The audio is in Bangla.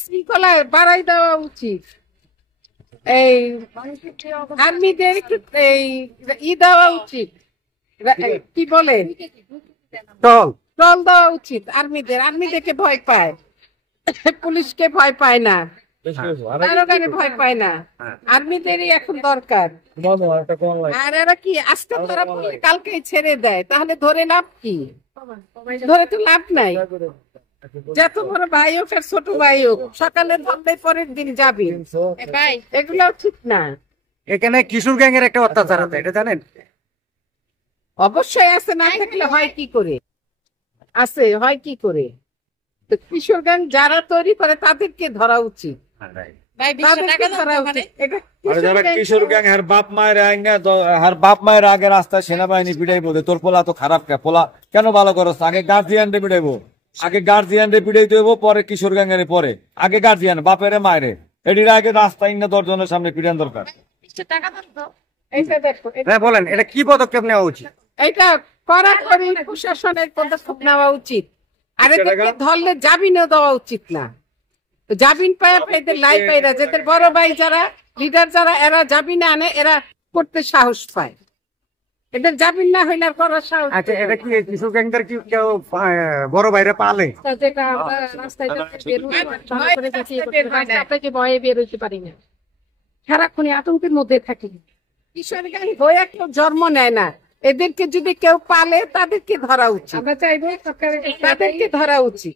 শৃঙ্খলা বাড়াই দেওয়া উচিত। এই আর্মিদের এই দেওয়া উচিত, কি বলে, ট্রল দেওয়া উচিত আর্মিদের। আর্মিদেরকে ভয় পায়, পুলিশকে ভয় পায় না, দারোগানে ভয় পায় না। আর্মিদেরই এখন দরকার। আর এরা কি আজকে ধরা পড়লে কালকেই ছেড়ে দেয়, তাহলে ধরে লাভ কি? ধরে তো লাভ নাই। যত বড় ভাই হোক আর ছোট ভাই হোক, সকালে ধরলে পরের দিন যাবি, এগুলো ঠিক না। এখানে কিশোর গ্যাং এর একটা অত্যাচার আছে, এটা জানেন? অবশ্যই আছে, না থাকলে হয় কি করে? আছে, হয় কি করে? তো কিশোর গ্যাং যারা তৈরি করে তাদেরকে ধরা উচিত। কিশোর গ্যাং হার বাপ মায়ের আগে রাস্তায় সেনাবাহিনী পিটাইবো, তোর পোলা তো খারাপ কে, পোলা কেন ভালো করছ? আগে গার্জিয়ান রে পিটাইবো, আগে গার্জিয়ান রে পিটাইতে হইব, পরে কিশোর গ্যাং এর, পরে আগে গার্জিয়ান বাপেরে মায়েরে। এটির আগে রাস্তায় না দশজনের সামনে পিটান দরকার। বলেন, এটা কি পদক্ষেপ নেওয়া উচিত? এটা কড়াকড়ি প্রশাসনের পদক্ষেপ নেওয়া উচিত। আর এদেরকে ধরলে জামিনও দেওয়া উচিত না। জামিন পায় এদের লাই পাইরা, যাদের বড় ভাই যারা লিডার যারা, এরা জামিনে আনে, এরা করতে সাহস পায়। এদের জামিন না হইলে আর করার সাহস। আচ্ছা, এটা কি কিশোর গ্যাংদের কি কেউ বড় ভাইরা পালে? যেটা আমরা রাস্তায় আপনাকে ভয়ে বের হইতে পারি না, সারাক্ষণই আতঙ্কের মধ্যে থাকি। কিশোর গ্যাং হয়ে কেউ জন্ম নেয় না, এদেরকে যদি কেউ পালে তাদেরকে ধরা উচিত। আমরা চাইবো তাদেরকে ধরা উচিত।